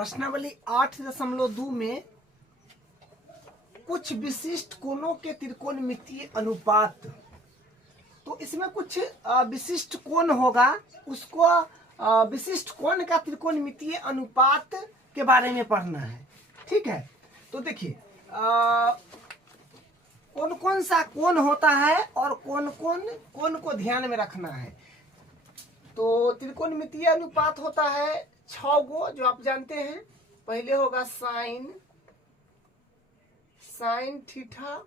प्रश्नावली 8.2 में कुछ विशिष्ट कोणों के त्रिकोणमितीय अनुपात। तो इसमें कुछ विशिष्ट कोण होगा, उसको विशिष्ट कोण का त्रिकोणमितीय अनुपात के बारे में पढ़ना है। ठीक है, तो देखिए कौन कौन सा कोण होता है और कौन कौन कोण को ध्यान में रखना है। तो त्रिकोणमितीय अनुपात होता है 6 गो, जो आप जानते हैं। पहले होगा साइन थीटा,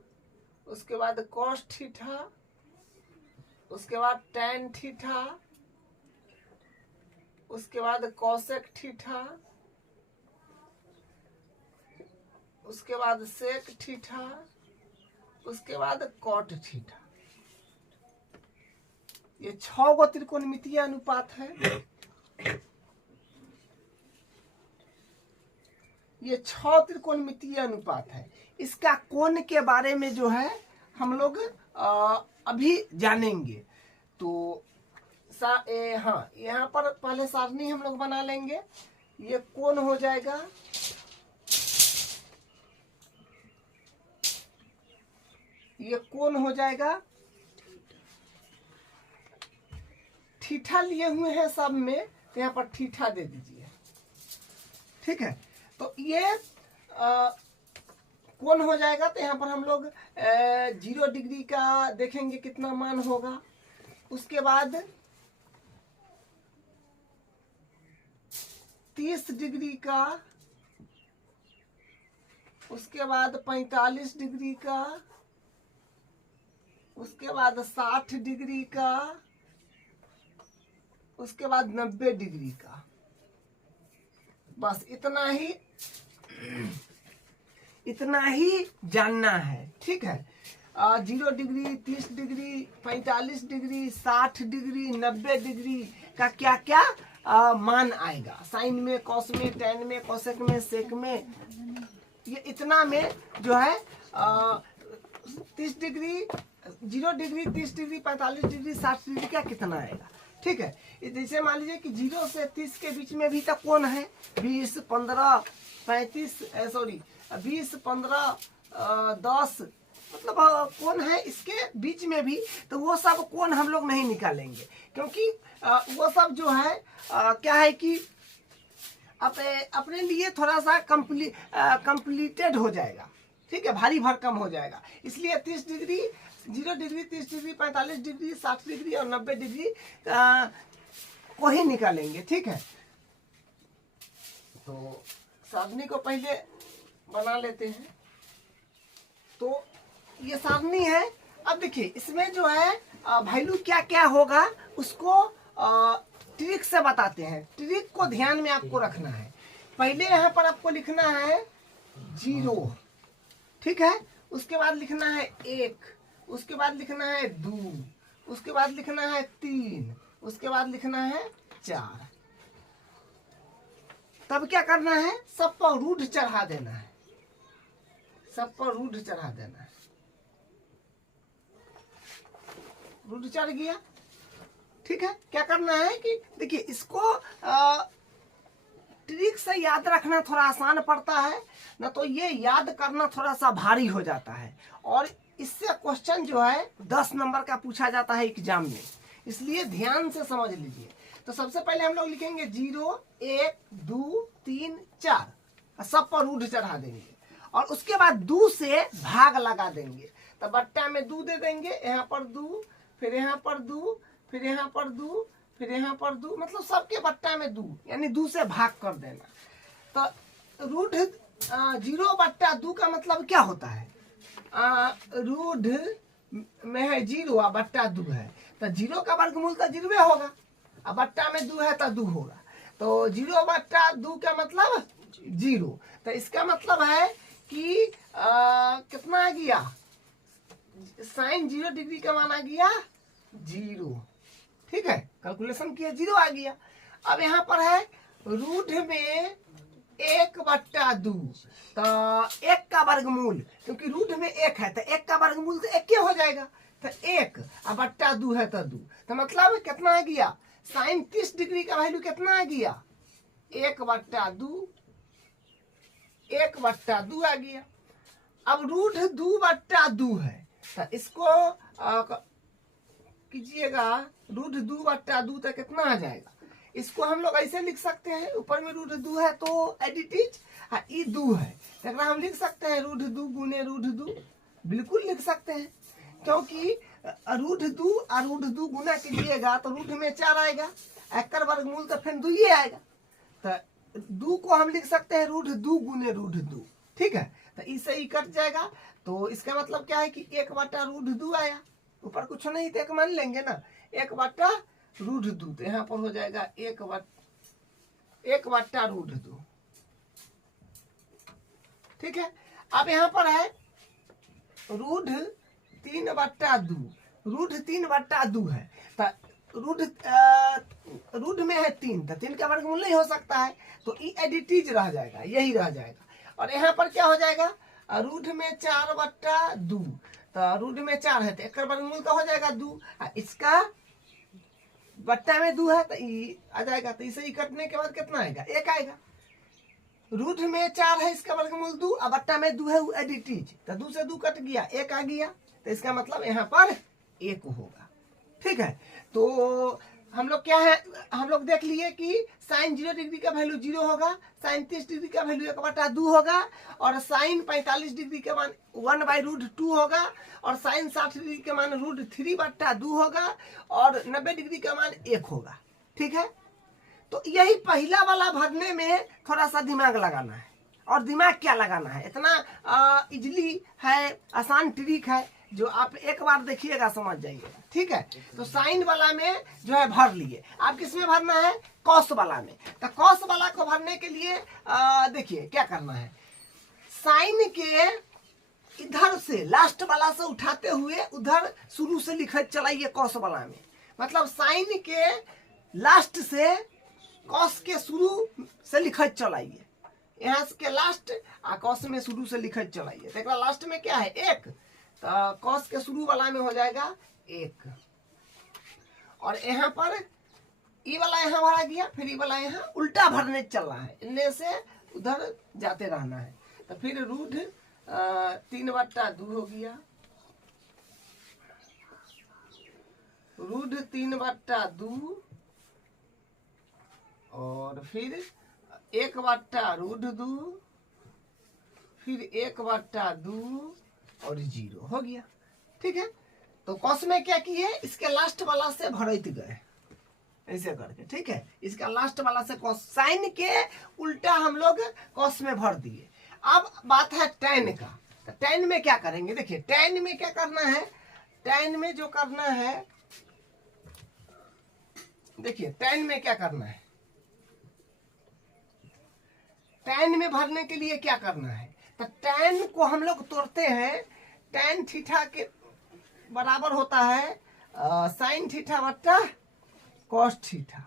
उसके बाद कॉस थीटा, उसके बाद टैन थीटा, उसके बाद कॉसेक थीटा, उसके बाद सेक थीटा, उसके बाद कॉट थीटा। ये 6 गो त्रिकोणमितीय अनुपात है। ये 6 त्रिकोणमितीय अनुपात है। इसका कोण के बारे में जो है हम लोग अभी जानेंगे। तो हाँ, यहाँ पर पहले सारणी हम लोग बना लेंगे। ये कोण हो जाएगा, ये कोण हो जाएगा। थीटा लिए हुए हैं सब में, तो यहाँ पर थीटा दे दीजिए। ठीक है, तो ये कोण हो जाएगा। तो यहाँ पर हम लोग 0 डिग्री का देखेंगे कितना मान होगा। उसके बाद 30 डिग्री का, उसके बाद 45 डिग्री का, उसके बाद 60 डिग्री का, उसके बाद 90 डिग्री का। बस इतना ही जानना है। ठीक है, 0 degree, 30 degree, 45 degree, 60 degree, 90 degree का क्या क्या मान आएगा। साइन में, कॉस में, टैन में, कोसेक में, सेक में, ये इतना में जो है 30 degree, 0 degree, 30 degree, 45 degree, 60 degree का कितना आएगा। ठीक है, जैसे मान लीजिए कि 0 से 30 के बीच में भी तो कोण है 20, 15, 35, 20, 15, 10, मतलब कोण है इसके बीच में भी। तो वो सब कोण हम लोग नहीं निकालेंगे, क्योंकि वो सब जो है क्या है कि अपने लिए थोड़ा सा कंप्लीटेड हो जाएगा। ठीक है, भारी भरकम हो जाएगा। इसलिए 30 degree, 0 degree, 30 degree, 45 degree, 60 degree और 90 डिग्री को ही निकालेंगे। ठीक है, तो सारणी को पहले बना लेते हैं। तो ये सारणी है। अब देखिए इसमें जो है वैल्यू क्या क्या होगा उसको ट्रिक से बताते हैं। ट्रिक को ध्यान में आपको रखना है। पहले यहाँ पर आपको लिखना है 0। ठीक है, उसके बाद लिखना है 1, उसके बाद लिखना है 2, उसके बाद लिखना है 3, उसके बाद लिखना है 4। तब क्या करना है, सब पर रूढ़ चढ़ा देना है। सब पर रूढ़ चढ़ा देना है। रूढ़ चढ़ गया। ठीक है, क्या करना है कि देखिए इसको ट्रिक से याद रखना थोड़ा आसान पड़ता है ना, तो ये याद करना थोड़ा सा भारी हो जाता है। और इससे क्वेश्चन जो है 10 नंबर का पूछा जाता है एग्जाम में, इसलिए ध्यान से समझ लीजिए। तो सबसे पहले हम लोग लिखेंगे 0, 1, 2, 3, 4, सब पर रूढ़ चढ़ा देंगे। और उसके बाद 2 से भाग लगा देंगे। तो बट्टा में 2 दे देंगे, यहाँ पर 2, फिर यहाँ पर 2, फिर यहाँ पर 2, फिर यहाँ पर 2, मतलब सबके बट्टा में 2, यानी 2 से भाग कर देना। तो रूढ़ 0/2 का मतलब क्या होता है, रूढ़ में है 0 और बट्टा 2 है, तो 0 का वर्गमूल तो 0 होगा, और बट्टा में 2 है तो 2 होगा। तो 0/2 का मतलब 0। तो इसका मतलब है कि कितना आ गया, साइन 0 डिग्री का मान आ गया 0। ठीक है, कैलकुलेशन किया 0 आ गया। अब यहाँ पर है रूढ़ में 1/2, तो 1 का वर्गमूल, क्योंकि रूढ़ में 1 है तो 1 का वर्गमूल तो 1 हो जाएगा। तो 1 और बट्टा 2 है तो 2, तो मतलब कितना आ गया, साइन 30 डिग्री का वैल्यू कितना आ गया 1/2 1 बट्टा 2 आ गया। अब रूट 2 बट्टा 2 है तो इसको कीजिएगा, रूट 2 बट्टा 2 तक कितना आ जाएगा। इसको हम लोग ऐसे लिख सकते हैं, ऊपर में रूट 2 है तो एडिटिज ई 2 है, तो हम लिख सकते हैं रूट 2 गुने रूट 2, बिल्कुल लिख सकते हैं, क्योंकि रूट 2 और रूट 2 गुना कीजिएगा तो रूट में 4 आएगा, एकर वर्गमूल तो फिर 2 ही आएगा, तो 2 को हम लिख सकते हैं रूट 2 गुने रूट 2, ठीक है। तो इससे ही कट जाएगा, तो इसका मतलब क्या है कि 1 बट्टा रूट 2 आया, ऊपर कुछ नहीं तो 1 मान लेंगे ना, 1 बट्टा रूट 2, तो यहाँ पर हो जाएगा 1 बट्टा रूट 2, ठीक है। अब यहाँ पर है रूट 3 बट्टा 2, रूट 3 बट्टा 2 है, तो रूट में है 3, तो 3 का वर्गमूल नहीं हो सकता है, तो ई एडिटिज रह जाएगा, यही रह जाएगा। और यहाँ पर क्या हो जाएगा, रूट में 4 बट्टा 2, तो रूट में 4 है तो एक वर्गमूल का हो जाएगा 2, इसका बट्टा में 2 है तो ई आ जाएगा, तो इसे ही कटने के बाद कितना आएगा, 1 आएगा। रूट में 4 है, इसका वर्गमूल 2, और बट्टा में 2 है, वो एडिटिज, तो 2 से 2 कट गया, 1 आ गया, तो इसका मतलब यहाँ पर 1 होगा, ठीक है। तो हम लोग क्या है, हम लोग देख लिए कि साइन 0 डिग्री का वैल्यू 0 होगा, साइन 30 डिग्री का वैल्यू 1 बटा 2 होगा, और साइन 45 डिग्री का मान 1/√2 होगा, और साइन 60 डिग्री का मान √3 बट्टा 2 होगा, और 90 डिग्री का मान 1 होगा, ठीक है। तो यही पहला वाला भरने में थोड़ा सा दिमाग लगाना है, और दिमाग क्या लगाना है, इतना इजली है, आसान ट्रिक है, जो आप एक बार देखिएगा समझ जाइएगा, ठीक है। तो साइन वाला में जो है भर लिए, आप किस में भरना है, कॉस वाला में। तो कॉस वाला को भरने के लिए देखिए क्या करना है, साइन के इधर से लास्ट वाला से उठाते हुए उधर शुरू से लिखत चलाइए कॉस वाला में, मतलब साइन के लास्ट से कॉस के शुरू से लिखत चलाइए, यहाँ के लास्ट आ कॉस में शुरू से लिखत चलाइए, तो एक लास्ट में क्या है 1, तो कॉस के शुरू वाला में हो जाएगा 1, और यहाँ पर ई वाला यहाँ भरा गया, फिर ई वाला यहाँ उल्टा भरने चल रहा है, इनमें से उधर जाते रहना है, तो फिर रूट 3 बट्टा 2 हो गया, रूट 3 बट्टा 2, और फिर 1 बट्टा रूट 2, फिर 1 बट्टा 2 और 0 हो गया, ठीक है। तो कॉस में क्या किए, इसके लास्ट वाला से भरते गए ऐसे करके, ठीक है, इसका लास्ट वाला से कॉस, साइन के उल्टा हम लोग कॉस में भर दिए। अब बात है टैन का, तो टैन में क्या करेंगे, देखिए टैन में क्या करना है, टैन में जो करना है, देखिए टैन में क्या करना है, टैन में भरने के लिए क्या करना है, तो टैन को हम लोग तोड़ते हैं, टैन थीटा के बराबर होता है साइन थीटा बट्टा कॉस थीटा,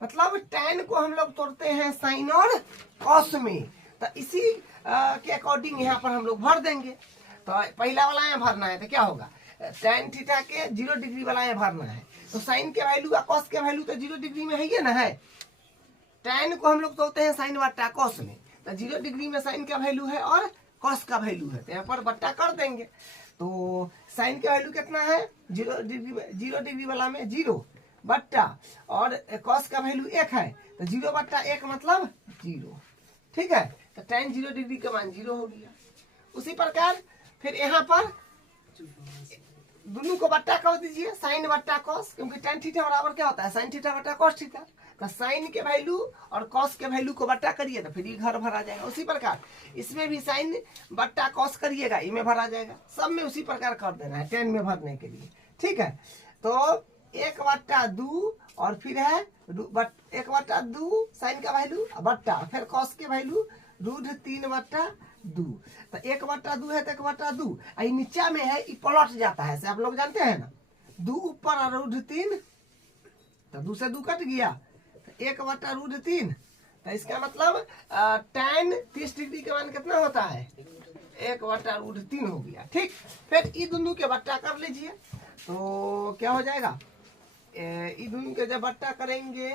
मतलब टैन को हम लोग तोड़ते हैं साइन और कॉस में, तो इसी के अकॉर्डिंग यहाँ पर हम लोग भर देंगे। तो पहला वाला यहाँ भरना है, तो क्या होगा, टैन थीटा के 0 डिग्री वाला यहाँ भरना है, तो साइन के वैल्यू और कॉस के वैल्यू तो 0 डिग्री में है ही ना, है, टैन को हम लोग तोड़ते हैं साइन बट्टा कॉस में, तो 0 डिग्री में साइन का वैल्यू है और कॉस का वैल्यू है, तो यहाँ पर बट्टा कर देंगे, तो साइन का वैल्यू कितना है 0 डिग्री वाला में 0 बट्टा, और कॉस का वैल्यू 1 है, तो 0 बट्टा 1 मतलब 0, ठीक है, तो tan 0 डिग्री का मान 0 हो गया। उसी प्रकार फिर यहाँ पर दोनों को बट्टा कर दीजिए, साइन बट्टा कॉस, क्योंकि tan थीटा बराबर क्या होता है, साइन थीटा बट्टा कॉस थीटा, तो साइन के वैल्यू और कॉस के वैल्यू को बट्टा करिए तो फिर ये घर भरा जाएगा। उसी प्रकार इसमें भी साइन बट्टा कॉस करिएगा, इमें भरा जाएगा, सब में उसी प्रकार कर देना है टेन में भरने के लिए, ठीक है। तो 1 बट्टा 2 और फिर है 1 बट्टा 2 साइन का वैल्यू बट्टा, फिर कॉस के वैल्यू √3 बट्टा 2, तो 1 बट्टा 2 है तो 1 बट्टा 2, नीचा में है ये पलट जाता है, आप लोग जानते हैं ना, 2 ऊपर और √3, तो 2 से 2 कट गया, 1 बट्टा √3, तो इसका मतलब tan 30 डिग्री का मान कितना होता है 1 बट्टा √3 हो गया, ठीक। फिर ये दोनों के बट्टा कर लीजिए, तो क्या हो जाएगा, ये दोनों के जब बट्टा करेंगे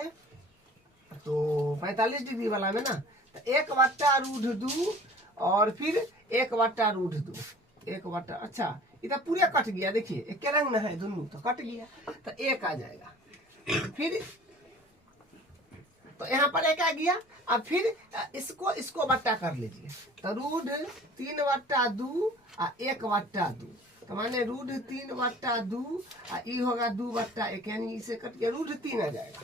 तो 45 डिग्री वाला में ना, तो 1/√2 और फिर 1/√2, 1/, अच्छा इधर पूरे कट गया, देखिए एक के रंग न है दोनों, तो कट गया, तो 1 आ जाएगा। फिर तो यहाँ पर 1 आ गया। अब फिर इसको बट्टा कर लीजिए, तो √3/2 और 1/2, तो माने √3/2 और ई होगा 2/1, यानी इसे कट गया, √3 आ जाएगा।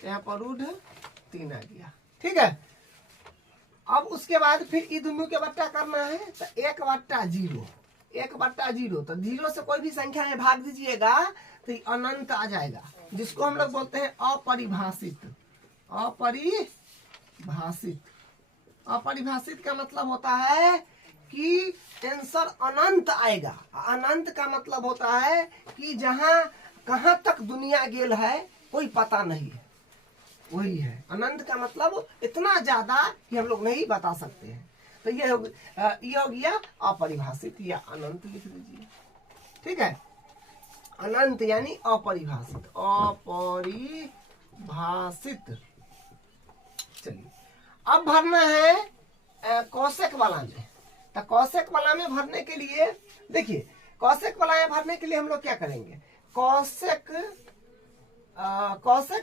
तो यहाँ पर √3 आ गया, ठीक है। अब उसके बाद फिर ई दोनों के बट्टा करना है, तो 1/0, 1/0, तो 0 से कोई भी संख्या में भाग दीजिएगा तो ये अनंत आ जाएगा, जिसको हम लोग बोलते हैं अपरिभाषित। अपरिभाषित, अपरिभाषित का मतलब होता है कि आंसर अनंत आएगा। अनंत का मतलब होता है कि जहां कहां तक दुनिया गेल है कोई पता नहीं है, वही है अनंत का मतलब, इतना ज्यादा कि हम लोग नहीं बता सकते हैं। तो ये हो गया अपरिभाषित या अनंत, लिख दीजिए, ठीक है। अनंत यानी अपरिभाषित, अपरिभाषित। चलिए अब भरना है कौशिक वाला में। तो कौशिक वाला में भरने के लिए देखिए, कौशिक वाला में भरने के लिए हम लोग क्या करेंगे, कौशिक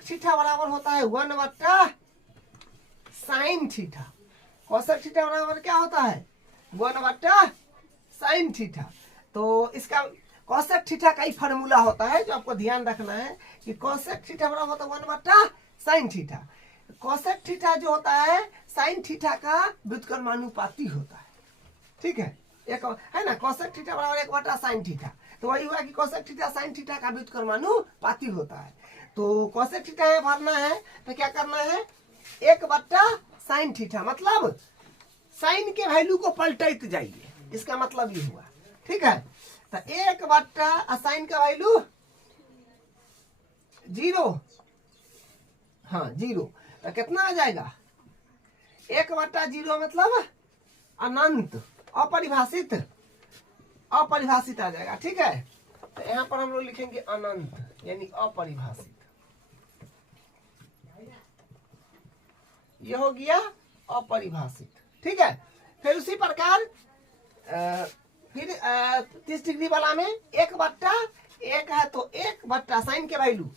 थीटा बराबर होता है 1/sin थीटा। कौशिक थीटा बराबर क्या होता है, 1/sin थीटा। तो इसका कौशिक थीटा का ही फॉर्मूला होता है, जो आपको ध्यान रखना है कि कौशिक थीटा बराबर होता है 1/sin थीटा। कौशिक थीटा जो होता है साइन थीटा का व्युत्क्रमानुपाती होता है, ठीक है। एक है ना, कौशिक थीटा बराबर 1/sin थीटा, तो वही हुआ कि कौशिक थीटा साइन थीटा का व्युत्क्रमानुपाती होता है। तो कौशिक थीटा में भरना है तो क्या करना है, 1/sin थीटा, मतलब साइन के वैल्यू को पलटते जाइए, इसका मतलब ये हुआ, ठीक है। तो 1/sin का वैल्यू 0, हाँ 0, तो कितना आ जाएगा, 1/0 मतलब अनंत, अपरिभाषित, अपरिभाषित आ जाएगा, ठीक है। तो यहाँ पर हम लोग लिखेंगे अनंत यानी अपरिभाषित, ये हो गया अपरिभाषित, ठीक है। फिर उसी प्रकार फिर 30 डिग्री वाला में 1/1 है, तो 1/sin के वैल्यू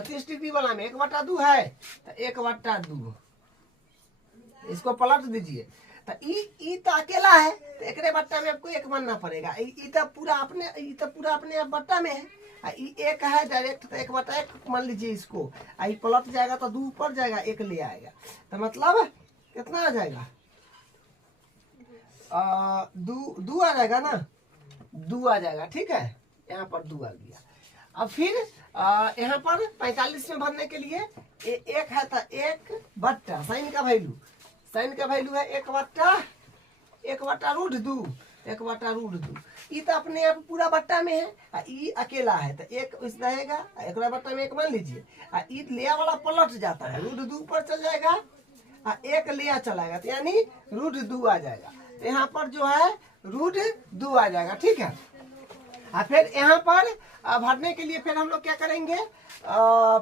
30 डिग्री वाला में 1/2 है, तो 1/2, इसको पलट दीजिए। तो ई तो अकेला है, तो एक बट्टा में आपको 1 मानना पड़ेगा। ई तो पूरा अपने आप बट्टा में है, ई 1 है डायरेक्ट, तो 1/1 मान लीजिए इसको। आई पलट जाएगा तो 2 ऊपर जाएगा, 1 ले आएगा, तो मतलब कितना आ जाएगा, 2 आ जाएगा ना, 2 आ जाएगा, ठीक है। यहाँ पर 2 आ गया। अब फिर यहाँ पर 45 में भरने के लिए 1 है, तो 1/, साइन का वैल्यू, साइन का वैल्यू है 1/√2, 1/√2। ई तो अपने आप पूरा बट्टा में है, ई अकेला है, तो 1 इस रहेगा, एक बट्टा में 1 मान लीजिए। ई लिया वाला पलट जाता है, √2 पर चल जाएगा, 1 लिया चलाएगा, तो यानी √2 आ जाएगा। तो यहाँ पर जो है √2 आ जाएगा, ठीक है। फिर यहाँ पर भरने के लिए फिर हम लोग क्या करेंगे,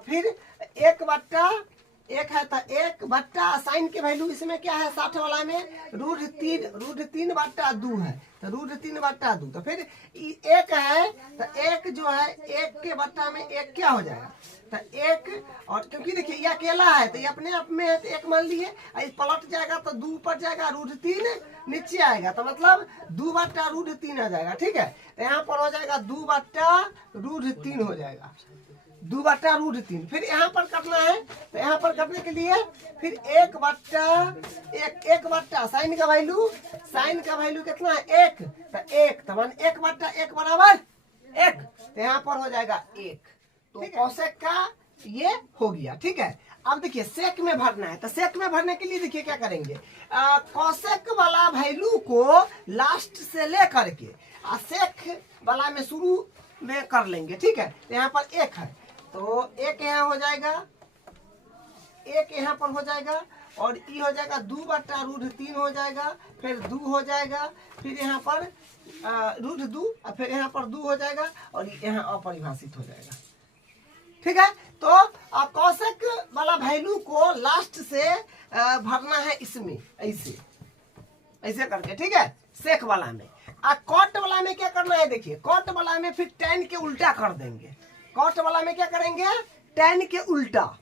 फिर 1/1 है, तो 1/sin के वैल्यू इसमें क्या है, 60 वाला में √3/2 है, तो √3/2। तो फिर 1 है, तो 1 जो है 1 के बट्टा में 1 क्या हो जाएगा, तो 1, और क्योंकि देखिए ये अकेला है तो ये अपने आप में है, तो 1 मान लिए, पलट जाएगा तो 2 ऊपर जाएगा, √3 नीचे आएगा, तो मतलब 2/√3 आ जाएगा, ठीक है। तो यहाँ पर हो जाएगा 2/√3 हो जाएगा, 2/√3। फिर यहाँ पर करना है, तो यहाँ पर करने के लिए फिर 1/1 साइन का वैल्यू, साइन का वैल्यू कितना है 1, तो 1, तो मान 1/1 बराबर 1, तो यहाँ पर हो जाएगा 1। तो कौशिक का ये हो गया, ठीक है। अब देखिए सेक में भरना है, तो सेक में भरने के लिए देखिए क्या करेंगे, कौशिक वाला वैल्यू को लास्ट से ले करके सेक वाला में शुरू में कर लेंगे, ठीक है। तो यहाँ पर 1 है, तो 1 यहाँ हो जाएगा, 1 यहाँ पर हो जाएगा, और ई हो जाएगा 2/√3 हो जाएगा, फिर 2 हो जाएगा, फिर यहाँ पर √2, और फिर यहाँ पर 2 हो जाएगा, और यहाँ अपरिभाषित हो जाएगा, ठीक है। तो कौशिक वाला वैल्यू को लास्ट से भरना है इसमें ऐसे ऐसे करके, ठीक है, सेक वाला में। और कॉट वाला में क्या करना है, देखिए कॉट वाला में फिर tan के उल्टा कर देंगे। कॉट वाला में क्या करेंगे, tan के उल्टा।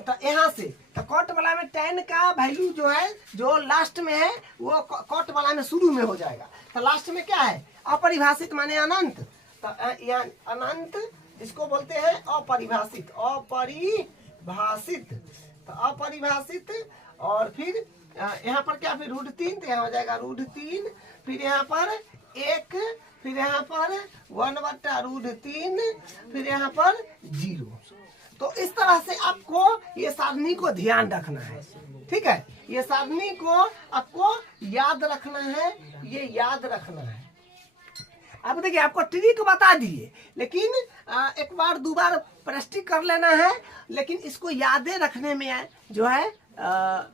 तो यहाँ से तो कॉट वाला में tan का वैल्यू जो है, जो लास्ट में है, वो कॉट वाला में शुरू में हो जाएगा। तो लास्ट में क्या है, अपरिभाषित माने अनंत। तो यहाँ अनंत इसको बोलते हैं अपरिभाषित। अपरिभाषित, तो अपरिभाषित। और फिर यहाँ पर क्या, फिर √3, तो यहाँ हो जाएगा √3, फिर यहाँ पर 1, फिर यहाँ पर 1/√3, फिर यहाँ पर 0। तो इस तरह से आपको ये सारणी को ध्यान रखना है, ठीक है। ये सारणी को आपको याद रखना है, ये याद रखना है। अब देखिए आपको ट्रिक बता दिए, लेकिन एक बार दो बार प्रैक्टिस कर लेना है, लेकिन इसको यादें रखने में जो है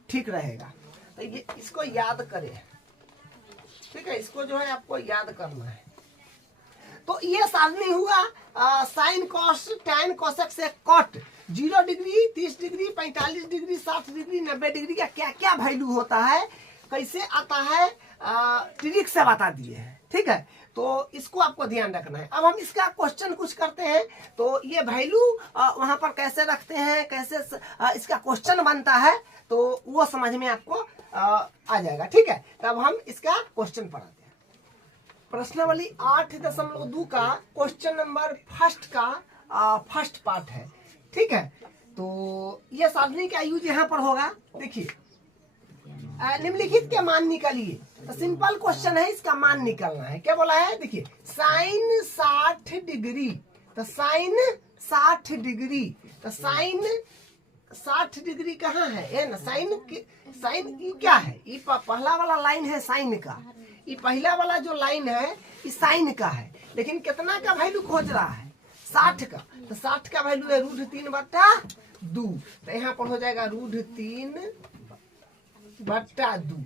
ठीक रहेगा। तो ये इसको याद करें, ठीक है, इसको जो है आपको याद करना है। तो ये सारणी हुआ साइन कॉस टैन कोसेक से cot. 0 degree, 30 degree, 45 degree, 60 degree, 90 degree का क्या क्या वैल्यू होता है, कैसे आता है, ट्रिक से बता दिए हैं, ठीक है। तो इसको आपको ध्यान रखना है। अब हम इसका क्वेश्चन कुछ करते हैं, तो ये वैल्यू वहां पर कैसे रखते हैं, कैसे इसका क्वेश्चन बनता है, तो वो समझ में आपको आ जाएगा, ठीक है। तब हम इसका क्वेश्चन पढ़ाते हैं। प्रश्नावली 8.2 का क्वेश्चन नंबर फर्स्ट का फर्स्ट पार्ट है, ठीक है। तो ये सारणी का यूज यहाँ पर होगा। देखिए निम्नलिखित के मान निकालिए। तो सिंपल क्वेश्चन है, इसका मान निकालना है। क्या बोला है, देखिए साइन 60 डिग्री, तो साइन 60 डिग्री, तो साइन 60 डिग्री कहाँ है, ये ना साइन की क्या है, ये पहला वाला लाइन है साइन का। ये पहला वाला जो लाइन है ये साइन का है, लेकिन कितना का वैल्यू खोज रहा है, 60 का। तो 60 का वैल्यू है √3/2। तो यहाँ पर हो जाएगा √3/2,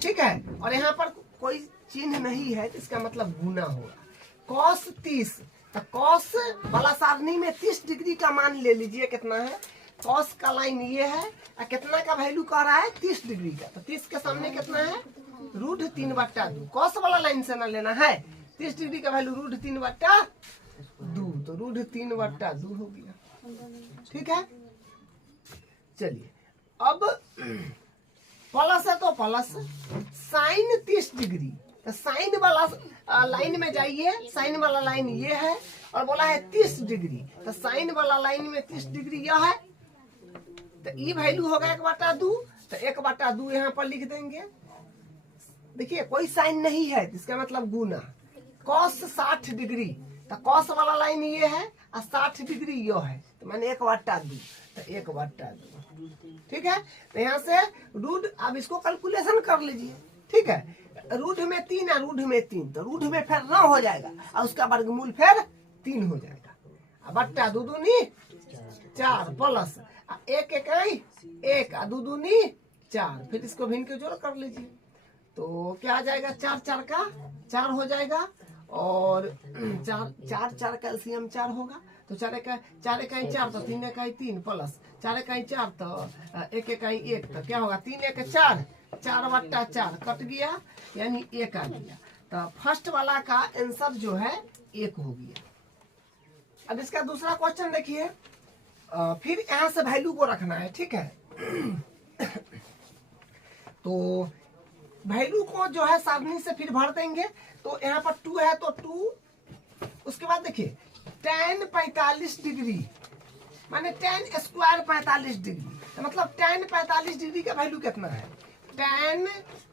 ठीक है। और यहाँ पर कोई चिन्ह नहीं है, तो इसका मतलब गुना होगा। cos 30, तो cos वाला सारणी में 30 डिग्री का मान ले लीजिए, कितना है, cos का लाइन ये है, और कितना का वैल्यू कह रहा है, 30 डिग्री का। तो 30 के सामने कितना है, √3/2। cos वाला लाइन से ना लेना है, 30 डिग्री का वैल्यू √3/2, तो √3/2 हो गया, ठीक है। चलिए अब प्लस है तो प्लस, साइन 30 डिग्री, तो साइन वाला लाइन में जाइए, साइन वाला लाइन ये है, और बोला है 30 डिग्री, तो साइन वाला लाइन में 30 डिग्री यह है। तो ये वैल्यू होगा 1/2, तो 1/2 यहाँ पर लिख देंगे। देखिए कोई साइन नहीं है, इसका मतलब गुना। cos 60 डिग्री, तो cos वाला लाइन ये है, और 60 डिग्री यो है, तो मैंने 1/2, तो 1/2, ठीक है। तो यहाँ से रूट, अब इसको कैलकुलेशन कर लीजिए, ठीक है। रूट में 3 है, रूट में 3, तो रूट में फिर 9 हो जाएगा, और उसका वर्गमूल फिर 3 हो जाएगा। अब 2 दूनी 4 प्लस 1 1 1, 2 दूनी 4, फिर इसको भिन्न के जोड़ कर लीजिए। तो क्या आ जाएगा, 4 4 का 4 हो जाएगा, और 4 कैल्शियम 4 होगा, तो 4 1 4, तो 3 1 3 प्लस 4 1 4, तो 1 1 1, तो क्या होगा, 3 1 4, 4/4 कट गया, यानी 1 आ गया। तो फर्स्ट वाला का आंसर जो है 1 हो गया। अब इसका दूसरा क्वेश्चन देखिए, फिर यहाँ से वैल्यू को रखना है, ठीक है। तो वैल्यू को जो है सारणी से फिर भर देंगे। तो यहाँ पर 2 है, तो 2, उसके बाद देखिए tan 45 डिग्री, माने tan स्क्वायर 45 डिग्री, तो मतलब tan 45 डिग्री का वैल्यू कितना है, tan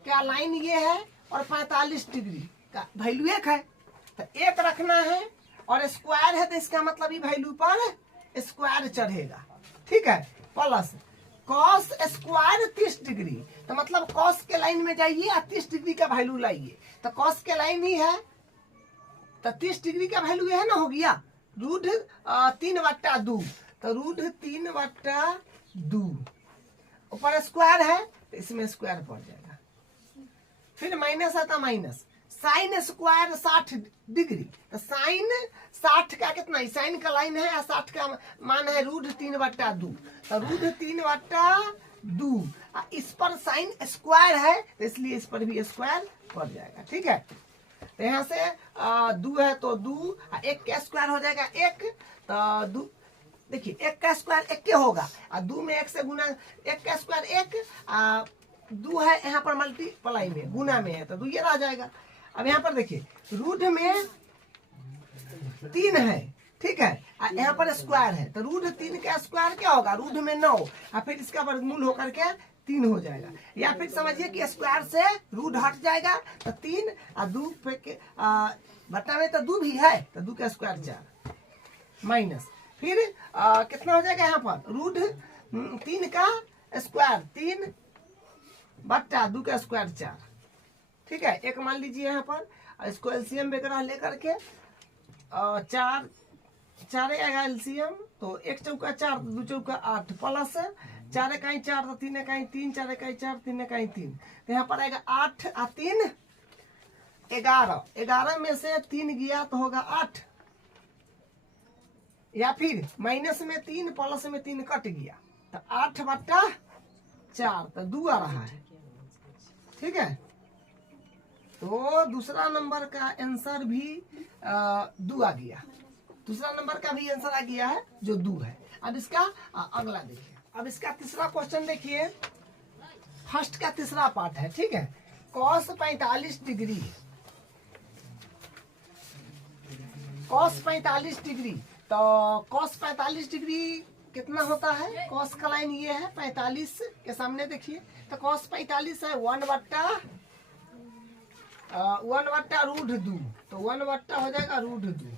का लाइन ये है, और 45 डिग्री का वैल्यू 1 है, तो 1 रखना है, और स्क्वायर है, तो इसका मतलब ये वैल्यू पर स्क्वायर चढ़ेगा, ठीक है। प्लस cos स्क्वायर 30 डिग्री, तो मतलब cos के लाइन में जाइए और 30 डिग्री का वैल्यू लाइए। तो cos के लाइन ही है, तो 30 डिग्री का वैल्यू है ना, हो गया √3/2, तो √3/2, ऊपर स्क्वायर है, तो इसमें स्क्वायर पड़ जाएगा। फिर माइनस है, तो माइनस साइन स्क्वायर 60 डिग्री, तो साइन 60 का कितना है, साइन का लाइन है, 60 का मान है √3/2, तो √3/2 दू। इस पर साइन स्क्वायर है तो इसलिए इस पर भी स्क्वायर पड़ जाएगा। ठीक है, तो यहाँ से दू है तो दू, एक का स्क्वायर हो जाएगा एक, तो दू, देखिए एक का स्क्वायर एक के होगा और दू में एक से गुना, एक का स्क्वायर एक, दू है यहाँ पर मल्टीप्लाई में, गुना में है तो दू ये रह जाएगा। अब यहाँ पर देखिए रूट में 3 है, ठीक है, यहाँ पर स्क्वायर है तो रूट 3 का स्क्वायर क्या होगा, रूट में 9 और फिर इसका वर्गमूल होकर के 3 हो जाएगा। या फिर समझिए कि स्क्वायर से रूट हट जाएगा तो 3 और 2 पे बटा में तो 2 भी है तो 2 का स्क्वायर 4 माइनस, फिर कितना हो जाएगा यहाँ पर रूट 3 का स्क्वायर 3 बट्टा 2 का स्क्वायर 4। ठीक है, एक मान लीजिए यहाँ पर इसको एलसीएम वगैरह लेकर के 4 आएगा एलसीएम, तो 1 चौका 4 2 चौका 8 प्लस 4 इकाई 4 तो 3 इकाई 3 4 इकाई 4 3 इकाई 3, तो यहाँ पर आएगा 8 और 3 11, 11 में से 3 गया तो होगा 8, या फिर माइनस में 3 प्लस में 3 कट गया तो 8 बट्टा 4 तो 2 आ रहा है। ठीक है, तो दूसरा नंबर का आंसर भी 2 आ गया, दूसरा नंबर का भी आंसर आ गया है जो 2 है। अब इसका अगला देखिए, अब इसका तीसरा क्वेश्चन देखिए, फर्स्ट का तीसरा पार्ट है। ठीक है, cos 45 डिग्री, cos 45 डिग्री, तो cos 45 डिग्री कितना होता है, cos का लाइन ये है 45 के सामने देखिए, तो cos 45 है 1 बट्टा रूट 2, तो 1 बट्टा हो जाएगा रूट 2,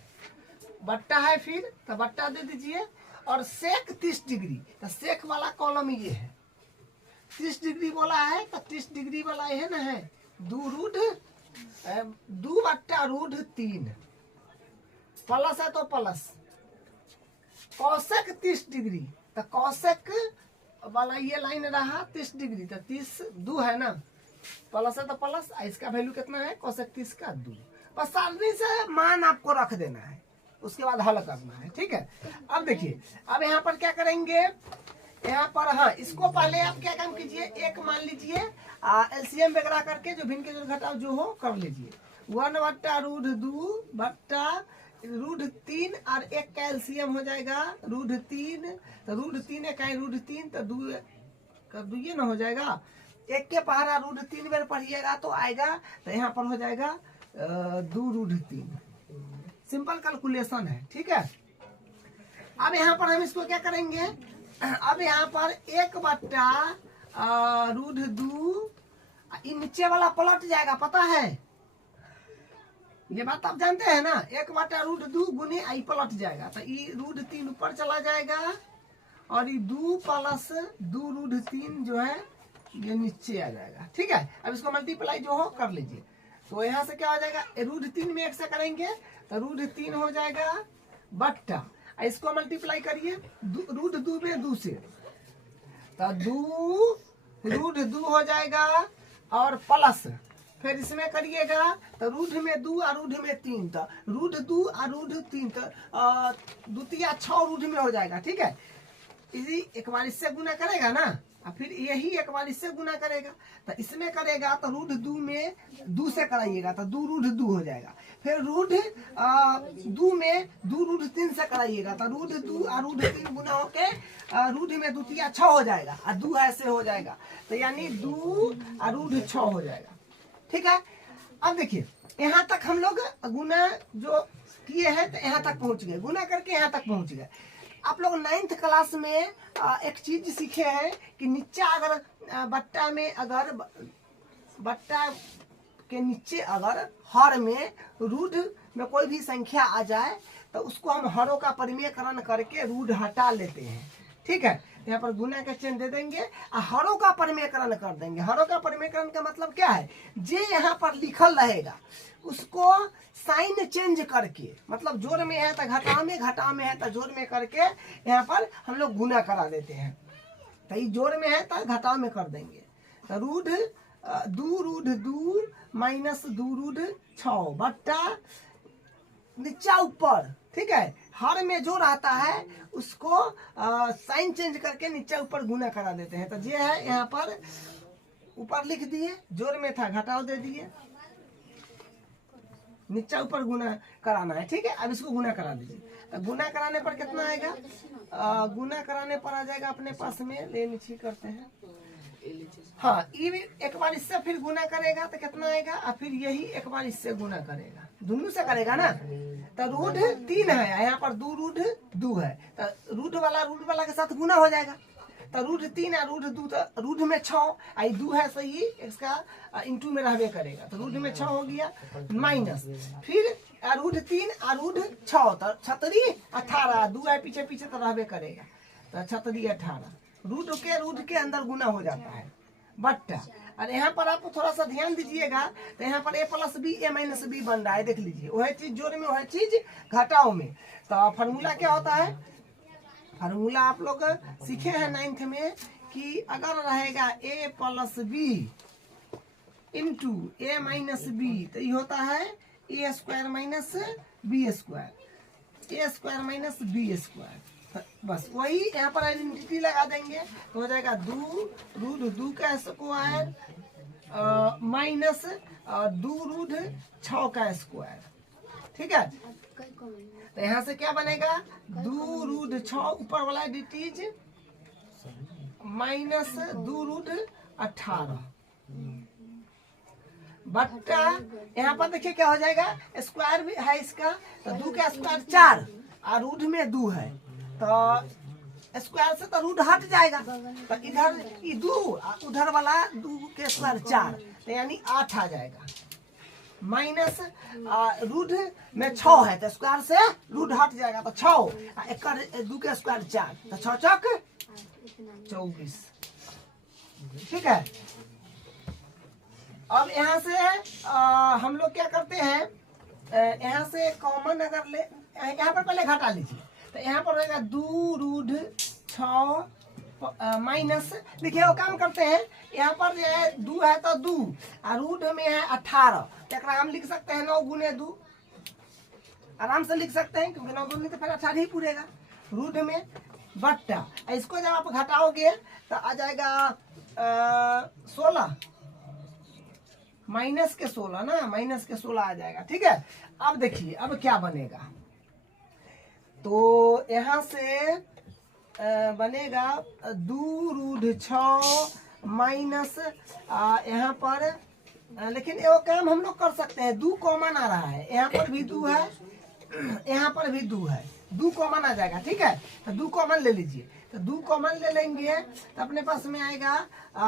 बट्टा है फिर तो बट्टा दे दीजिए, और सेक 30 डिग्री, तो सेक वाला कॉलम ये है, 30 डिग्री बोला है तो 30 डिग्री वाला ये है ना, है 2 बट्टा रूट 3 प्लस है तो प्लस, कौशक 30 डिग्री, तो कौशक वाला ये लाइन रहा 30 डिग्री, तो 30 2 है ना, प्लस है तो प्लस, इसका वैल्यू कितना है कौशक 30 का 2, बस सारणी से मान आपको रख देना है, उसके बाद हल करना है। ठीक है, अब देखिए, अब यहाँ पर क्या करेंगे, यहाँ पर हाँ इसको पहले आप क्या काम कीजिए, एक मान लीजिए एलसीएम वगैरह करके जो भिन्न के जो घटाव जो हो कर लीजिए, 1 बट्टा रूट 2 बट्टा रूट 3 और एक का एलसीएम हो जाएगा रूट 3, तो रूट 3 इकाई रूट 3 तो 2 का 2 ये ना हो जाएगा, एक के पहाड़ा रूट 3 बार पढ़िएगा तो आएगा, तो यहाँ पर हो जाएगा 2 रूट 3, सिंपल कैलकुलेशन है। ठीक है, अब यहाँ पर हम इसको क्या करेंगे, अब यहाँ पर 1 बट्टा रूट 2, नीचे वाला पलट जाएगा, पता है ये बात आप जानते हैं ना, 1 बट्टा रूट 2 गुने आई पलट जाएगा, तो ये रूट 3 ऊपर चला जाएगा और ये 2 प्लस 2 रूट 3 जो है ये नीचे आ जाएगा। ठीक है, अब इसको मल्टीप्लाई जो हो कर लीजिए, तो यहाँ से क्या हो जाएगा, रूट 3 में 1 से करेंगे तो रूट 3 हो जाएगा बट्टा, इसको मल्टीप्लाई करिए रूट 2 में 2 से, तो 2 रूट 2 हो जाएगा और प्लस, फिर इसमें करिएगा तो रूट में 2 और रूट में 3, तो रूट 2 और रूट 3 तो 2 तिया 6 रूट में हो जाएगा। ठीक है, इसी एक बार इससे गुना करेगा ना, और फिर यही एक बार इससे गुना करेगा, तो इसमें करेगा तो रूट 2 में 2 से कराइएगा तो 2 रूट 2 हो जाएगा, फिर रूट 2 में 2 रूट 3 से कराइएगा तो रूट 2 और रूट 3 गुना होके रूट में 2 तिया 6 हो जाएगा और 2 ऐसे हो जाएगा, तो यानी 2 और रूट 6 हो जाएगा। ठीक है, अब देखिए यहाँ तक हम लोग गुना जो किए हैं तो यहाँ तक पहुँच गए, गुना करके यहाँ तक पहुँच गए। आप लोग 9th क्लास में एक चीज सीखे हैं कि नीचा अगर बट्टा में, अगर बट्टा के नीचे अगर हर में रूट में कोई भी संख्या आ जाए तो उसको हम हरों का परिमेयकरण करके रूट हटा लेते हैं। ठीक है, यहाँ पर गुना का चिन्ह दे देंगे और हरों का परिमेयकरण कर देंगे। हरों का परिमेयकरण का मतलब क्या है, जे यहाँ पर लिखल रहेगा उसको साइन चेंज करके, मतलब जोड़ में है तो घटाव में, घटाव में है तो जोड़ में करके यहाँ पर हम लोग गुना करा देते हैं, तो ये जोड़ में है तो घटाव में कर देंगे, तो रूट 2 रूट 2 माइनस 2 रूट 6 बट्टा नीचा ऊपर। ठीक है, हर में जो रहता है उसको साइन चेंज करके नीचे ऊपर गुना करा देते हैं। तो ये है, यहाँ पर ऊपर लिख दिए, जोड़ में था घटाओ दे दिए, नीचे ऊपर गुना कराना है। ठीक है, अब इसको गुना करा दीजिए। तो गुना कराने पर कितना आएगा? गुना कराने पर आ जाएगा अपने पास में, ले नीचे करते हैं, हाँ, ये भी एक बार इससे फिर गुना करेगा तो कितना आएगा, और फिर यही एक बार इससे गुना करेगा, दोनों से करेगा ना। तो रूट 3 है, यहाँ पर 2 रूट 2 है, तो रूट वाला के साथ गुना हो जाएगा। तो रूट 3 और रूट 2, तो रूट में 6 आई 2 है, सही, इसका इंटू में रहबे करेगा, तो रूट में 6 हो गया, माइनस फिर रूट 3 और रूट 6, तो 36 18, 2 है पीछे पीछे तो रहबे करेगा, तो 36 18, रूट के अंदर गुना हो जाता है बट्टा। और यहाँ पर आपको थोड़ा सा ध्यान दीजिएगा, तो यहाँ पर a plus B a minus B बन रहा है, देख लीजिए, वह चीज जोड़ में वह चीज घटाओ में। तो फार्मूला क्या होता है? फार्मूला आप लोग सीखे हैं 9th में कि अगर रहेगा a plus B into a minus B, तो ये होता है a square minus B square, a square minus B square. बस वही यहाँ पर आइडेंटिटी लगा देंगे, तो हो जाएगा 2 रूट 2 का स्क्वायर माइनस 2 रूट 6 का स्क्वायर। ठीक है, तो यहाँ से क्या बनेगा? 2 रूट 6 ऊपर वाला डिटीज माइनस 2 रूट 18 बट्टा, यहाँ पर देखिए क्या हो जाएगा, स्क्वायर भी है इसका, तो 2 का स्क्वायर 4 और रूट में 2 है, तो स्क्वायर से तो रूट हट जाएगा, तो इधर 2 उधर वाला 2 के स्क्वायर 4, तो यानी 8 आ जाएगा, माइनस रूट में 6 है, तो स्क्वायर से रूट हट जाएगा, तो 6 एक 2 के स्क्वायर 4, तो 6 चौक 24। ठीक है, अब यहाँ से हम लोग क्या करते हैं, यहाँ से कॉमन अगर ले, यहाँ पर पहले घटा लीजिए, तो यहाँ पर रहेगा 2 रूट 6 माइनस, देखिए वो काम करते हैं, यहाँ पर जो है 2 है तो 2 और रूट में है 18, तो हम लिख सकते हैं 9 गुने 2, आराम से लिख सकते हैं, क्योंकि 9 दूनी तो फिर 18 ही पूरेगा रूट में बट्टा। इसको जब आप घटाओगे तो आ जाएगा 16 माइनस के 16 ना, माइनस के 16 आ जाएगा। ठीक है, अब देखिए अब क्या बनेगा, तो यहाँ से बनेगा 2 रूट 6 माइनस यहाँ पर, लेकिन वो काम हम लोग कर सकते हैं, 2 कॉमन आ रहा है, यहाँ पर भी 2 है, यहाँ पर भी 2 है, 2 कॉमन आ जाएगा। ठीक है, तो 2 कॉमन ले लीजिए, तो 2 कॉमन ले लेंगे तो अपने पास में आएगा,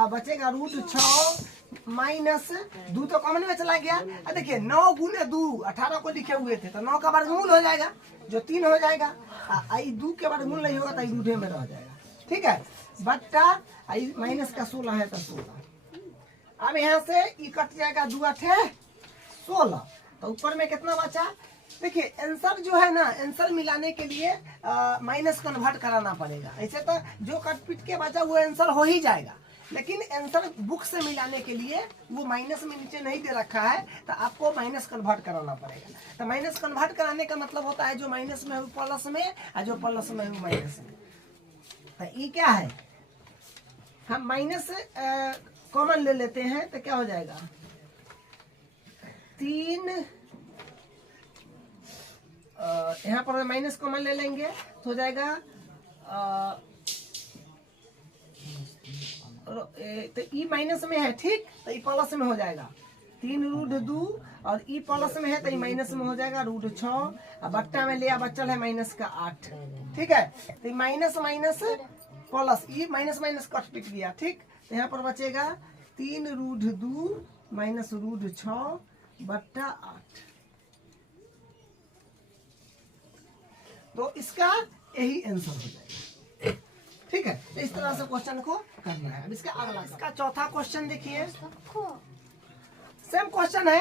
बचेगा रूट 6 माइनस 2 तो कॉमन में चला गया, देखिए 9 गुने 2 18 को लिखे हुए थे, तो 9 का वर्गमूल हो जाएगा जो 3 हो जाएगा, आई 2 के वर्गमूल नहीं होगा तो आई रूठे में रह जाएगा। ठीक है, बट्टा आई माइनस का 16 है तो 16, अब यहाँ से ई कट जाएगा, 2 8 16, तो ऊपर में कितना बचा? देखिए आंसर जो है ना, आंसर मिलाने के लिए माइनस कन्वर्ट कराना पड़ेगा, ऐसे तो जो कट पीट के बचा वो आंसर हो ही जाएगा, लेकिन आंसर बुक से मिलाने के लिए वो माइनस में नीचे नहीं दे रखा है, तो आपको माइनस कन्वर्ट कराना पड़ेगा। तो माइनस कन्वर्ट कराने का मतलब होता है जो माइनस में हो प्लस में और जो प्लस में हो माइनस में। तो ये क्या है, हम माइनस कॉमन ले लेते हैं, तो क्या हो जाएगा 3, यहाँ पर माइनस कॉमन ले लेंगे तो हो जाएगा तो ई माइनस में है, ठीक, तो ई प्लस में हो जाएगा 3 रूट 2 और ई प्लस में है तो ई माइनस में हो जाएगा रूट 6 और बट्टा में लिया बचल है माइनस का 8। ठीक है, तो minus minus plus, E minus minus cut पिट गया। ठीक, तो यहाँ पर बचेगा 3 रूट 2 माइनस रूट 6 बट्टा 8, तो इसका यही आंसर हो जाएगा। ठीक है, इस तरह से क्वेश्चन को करना है। अब इसका अगला, इसका चौथा क्वेश्चन देखिए, सेम क्वेश्चन है,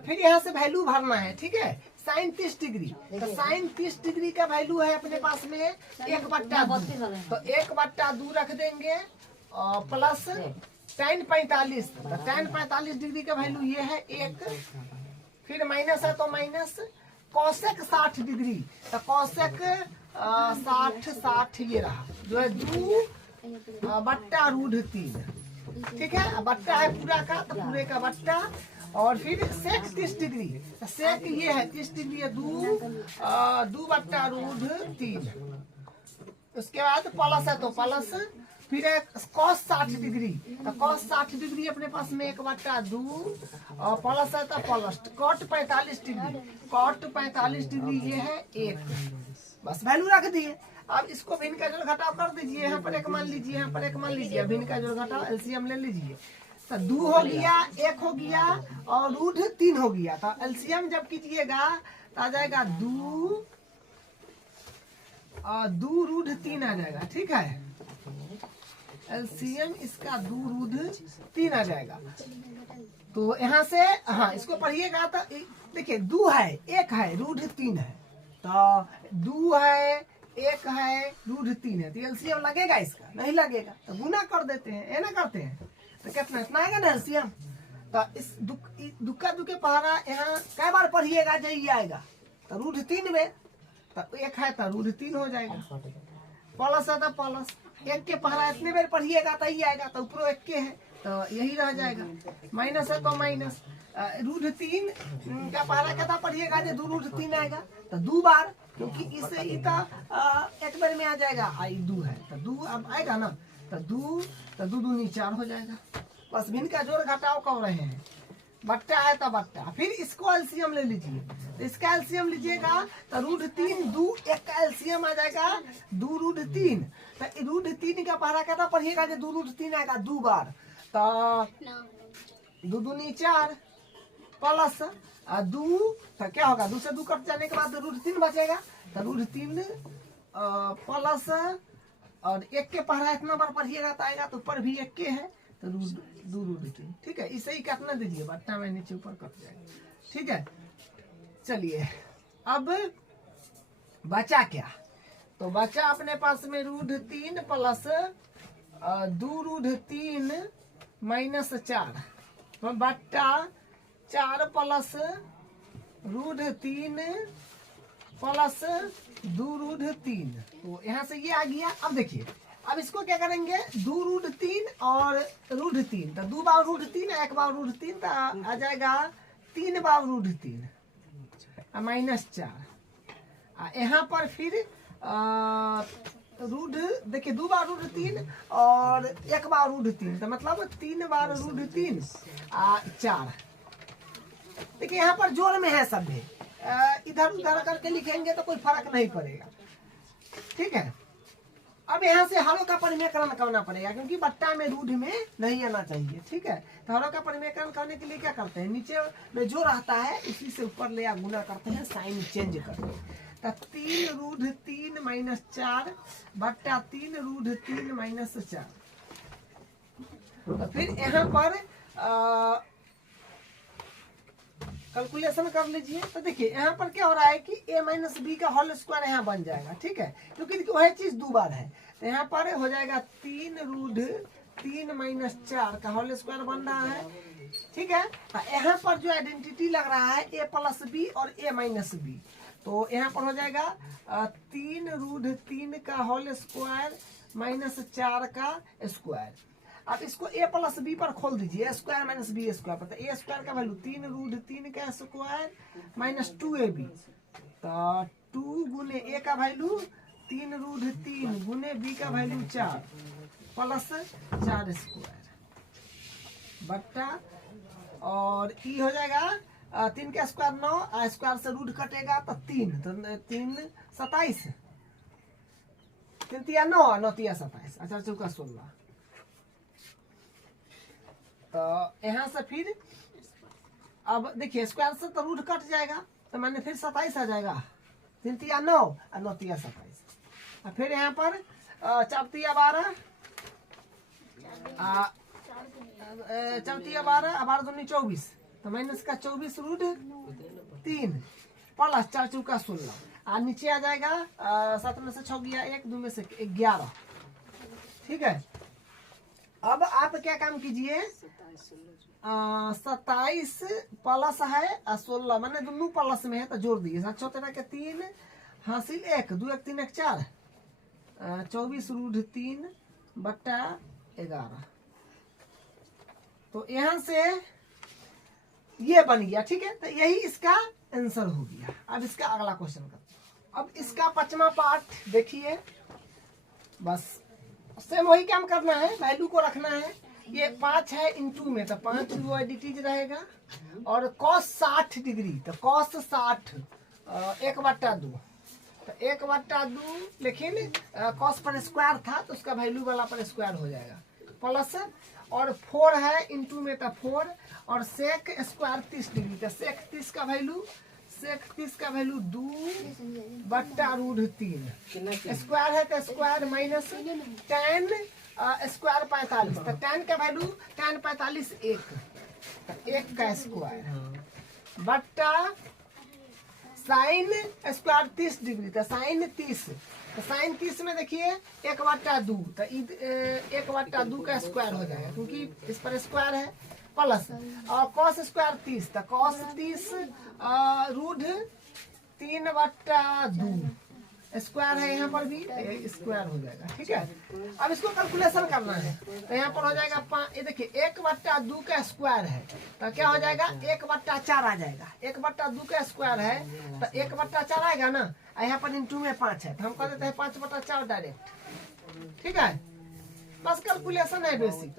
फिर यहाँ से वैल्यू भरना है। ठीक है, साइन 30 डिग्री, तो साइन 30 डिग्री का वैल्यू है अपने पास में 1/2, तो 1/2 रख देंगे और प्लस tan 45, तो tan 45 डिग्री का वैल्यू ये है 1, फिर माइनस है तो माइनस कौशेक 60 डिग्री, तो कौशेक 60 ये रहा जो है 2 बट्टा रूढ़ 3, ठीक है। बट्टा है पूरा का, तो पूरे का बट्टा, और फिर सेक 30 डिग्री, तो सेक ये है 30 डिग्री है 2 बट्टा रूढ़ 3। उसके बाद प्लस है तो प्लस, फिर है कॉस 60 डिग्री, तो कॉस 60 डिग्री अपने पास में 1/2, और प्लस है तो plus, cot 45 degree, cot 45 degree ये है 1, बस वैल्यू रख दिए। अब इसको भिन्न का जोड़ घटाव कर दीजिए, यहाँ पर एक मान लीजिए, यहाँ पर एक मान लीजिए, भिन्न का जोड़ घटाव एलसीएम ले लीजिए, तो 2 हो गया, 1 हो गया और रूढ़ 3 हो गया। तो एलसीएम जब कीजिएगा तो आ जाएगा 2 और 2 रूढ़ 3 आ जाएगा, ठीक है। एलसीएम इसका 2 रूढ़ 3 आ जाएगा। तो यहाँ से हाँ इसको पढ़िएगा तो देखिए 2 है, 1 है, रूढ़ 3 है, तो 2 है, 1 है, रूढ़ 3 है, तो एलसीएम लगेगा इसका? नहीं लगेगा, तो गुना कर देते हैं, है ना, करते हैं, तो कितना इतना आएगा ना एलसीएम। तो इस दुक्का दुके पहाड़ा यहाँ कई बार पढ़िएगा यही आएगा, तो रूढ़ 3 में, तो 1 है तो रूढ़ 3 हो जाएगा, प्लस है तो प्लस, 1 के पहाड़ा इतने बार पढ़िएगा तो ही आएगा, तो ऊपर 1 के है तो यही रह जाएगा, माइनस है तो माइनस, रूढ़ 3 का पहाड़ा कितना पढ़िएगा जो 2 रूढ़ 3 आएगा, तो 2 बार, क्योंकि इससे एक बार में आ जाएगा, आई 2 है तो 2 अब आएगा ना, तो 2 तो 2 दूनी 4 हो जाएगा। बस भिन्न का जोड़ घटाव कर रहे हैं, बट्टा है तो बट्टा, फिर इसको एलसीएम ले लीजिए, तो इसका एलसीएम लीजिएगा तो रूढ़ 3 2 1 का एलसीएम आ जाएगा 2 रूढ़ 3, तो रूढ़ 3 का पहाड़ा कहता पढ़िएगा जो 2 रूढ़ 3 आएगा 2 बार, तो 2 दूनी 4 प्लस 2, तो क्या होगा 2 से 2 कट जाने के बाद रूढ़ 3 बचेगा, तो रूढ़ 3 प्लस और 1 के पहाड़ा इतना बार पढ़िएगा तो आएगा, तो ऊपर भी 1 के है तो 2 रूढ़ 3, ठीक है। इसे ही काटना दीजिए, बट्टा में नीचे ऊपर कट जाएगा, ठीक है। चलिए अब बचा क्या, तो बचा अपने पास में रूढ़ 3 प्लस 2 रूढ़ 3 माइनस 4, तो बट्टा 4 प्लस रूढ़ 3 प्लस 2 रूढ़ 3, तो यहाँ से ये आ गया। अब देखिए अब इसको क्या करेंगे, 2 रूढ़ 3 और रूढ़ 3, तो 2 बार रूढ़ 3 1 बार रूढ़ 3, तो आ जाएगा 3 बार रूढ़ 3 माइनस 4। यहाँ पर फिर रूढ़ देखिए 2 बार रूढ़ 3 और 1 बार रूढ़ 3, तो मतलब 3 बार रूढ़ 3 4। देखिए यहाँ पर जोड़ में है सब है, इधर उधर करके लिखेंगे तो कोई फर्क नहीं पड़ेगा, ठीक है। अब यहाँ से हरों का परिमेयकरण करना पड़ेगा, क्योंकि बट्टा में रूढ़ में नहीं आना चाहिए, ठीक है। तो हरों का परिमेयकरण करने के लिए क्या करते हैं, नीचे में जो रहता है उसी से ऊपर ले गुना करते हैं, साइन चेंज करते हैं, तो 3 रूढ़ 3 माइनस 4 बट्टा 3 रूढ़ 3 माइनस 4। तो फिर यहाँ पर कैलकुलेशन कर लीजिए, तो देखिए यहाँ पर क्या हो रहा है कि a माइनस बी का होल स्क्वायर यहाँ बन जाएगा, ठीक है, क्योंकि वही चीज 2 बार है, तो यहाँ पर हो जाएगा 3 रूढ़ 3 माइनस 4 का होल स्क्वायर बन रहा है, ठीक है। यहाँ पर जो आइडेंटिटी लग रहा है a प्लस बी और a माइनस बी, तो यहाँ पर हो जाएगा 3 रूढ़ 3 का होल स्क्वायर माइनस 4 का स्क्वायर। आप इसको a प्लस बी पर खोल दीजिए, स्क्वायर माइनस बी स्क्वायर पर, तो a स्क्वायर का वैल्यू 3 रूढ़ 3 का स्क्वायर माइनस 2ab, तो 2 गुने a का वैल्यू 3 रूढ़ 3 गुने b का वैल्यू 4 प्लस 4 स्क्वायर बट्टा, और ई हो जाएगा 3 का स्क्वायर 9, स्क्वायर से रूढ़ कटेगा तो 3, तो 3 27, 3 तिया 9 9 तिया 27, अच्छा चौका 16। तो यहाँ से फिर अब देखिए स्क्वायर से तो रूट कट जाएगा, तो मैंने फिर 27 आ जाएगा, 3 तिया 9 और 9 तिया 27, और फिर यहाँ पर 4 तिया 12 4 तिया 12 12 दूनी 24, तो माइनस का 24 रूट 3 प्लस 4 चौका 16, और नीचे आ जाएगा 7 में से 6 गया 1 2 में से 11, ठीक है। अब आप क्या काम कीजिए, 27 प्लस है 16 मैंने दोनों प्लस में है तो जोड़ दिए। 7 के 3 हासिल 1 2 1 3 1 4 24 रूढ़ 3 बट्टा 11। तो यहाँ से ये बन गया, ठीक है। तो यही इसका आंसर हो गया। अब इसका अगला क्वेश्चन करते हैं। अब इसका 5वां पार्ट देखिए, बस सेम वही काम करना है, वैल्यू को रखना है। ये 5 है इंटू में तो 5 डिटीज रहेगा, और cos 60 डिग्री तो cos 60 1/2 तो 1/2, लेकिन cos पर स्क्वायर था तो उसका वैल्यू वाला पर स्क्वायर हो जाएगा, प्लस और 4 है इंटू में तो 4 और सेक स्क्वायर 30 डिग्री तो सेक 30 का वैल्यू 2/√3 स्क्वायर है तो स्क्वायर माइनस tan स्क्वायर 45 तो tan का वैल्यू tan 45 1 तो 1 का स्क्वायर बट्टा साइन स्क्वायर 30 डिग्री तो साइन 30 तो साइन 30 में देखिए 1/2 तो 1/2 का स्क्वायर हो जाएगा क्योंकि इस पर स्क्वायर है, प्लस और cos स्क्वायर 30 तो cos 30 √3/2 स्क्वायर है, यहाँ पर भी स्क्वायर हो जाएगा, ठीक है। अब इसको कैलकुलेशन करना है तो यहाँ पर हो जाएगा ये देखिए 1/2 का स्क्वायर है तो क्या हो जाएगा 1/4 आ जाएगा। 1/2 का स्क्वायर है तो 1/4 आएगा ना, यहाँ पर इंटू में 5 है तो हम कर देते हैं 5/4 डायरेक्ट, ठीक है। बस कैलकुलेशन है बेसिक।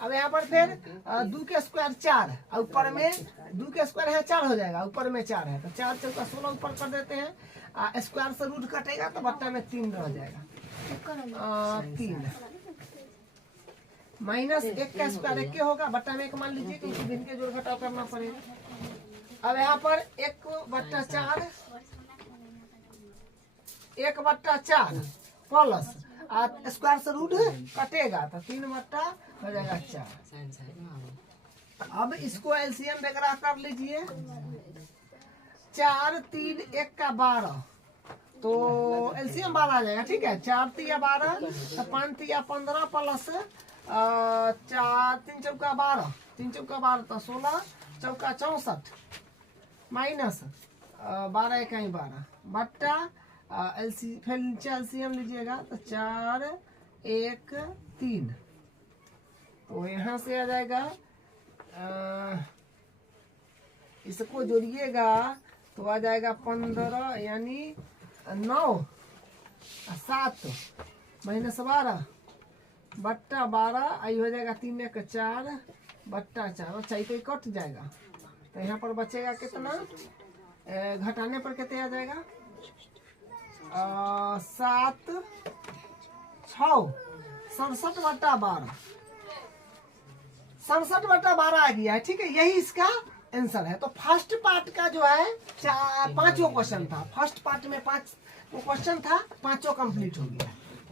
अब यहाँ पर फिर 2 के स्क्वायर 4 और ऊपर में 2 के स्क्वायर है 4 हो जाएगा, ऊपर में 4 है तो 4 चौका 16 ऊपर कर देते हैं, स्क्वायर से रूट कटेगा तो बट्टा में 3 रह जाएगा, 3 माइनस 1 का स्क्वायर 1 होगा, बट्टा में 1 मान लीजिए क्योंकि भिन्न के जोड़ घटाव करना पड़ेगा। अब यहाँ पर 1/4 प्लस स्क्वायर से रूट कटेगा तो 3 बट्टा हो जाएगा 4। अब इसको एलसीएम वगैरह कर लीजिए, 4 3 1 का 12 तो एलसीएम 12 आ जाएगा, ठीक है। 4 3 12 तो 5 3 15 प्लस 4 3 चौका 12 3 चौका 12 तो 16 चौका 64 माइनस 12 1 12 बट्टा एलसीएम लीजिएगा तो 4 1 3 तो यहाँ से आ जाएगा, इसको जोड़िएगा तो आ जाएगा 15 यानी 9 7 माइनस 12 बट्टा 12 आई हो जाएगा 3 1 4 बट्टा 4। अच्छा ये कट जाएगा तो यहाँ पर बचेगा कितना, घटाने पर कितना आ जाएगा 7 6 67/12 67/12 आ गया है, ठीक है। यही इसका आंसर है। तो फर्स्ट पार्ट का जो है 5 क्वेश्चन था, फर्स्ट पार्ट में 5 क्वेश्चन था, 5 कंप्लीट हो गया।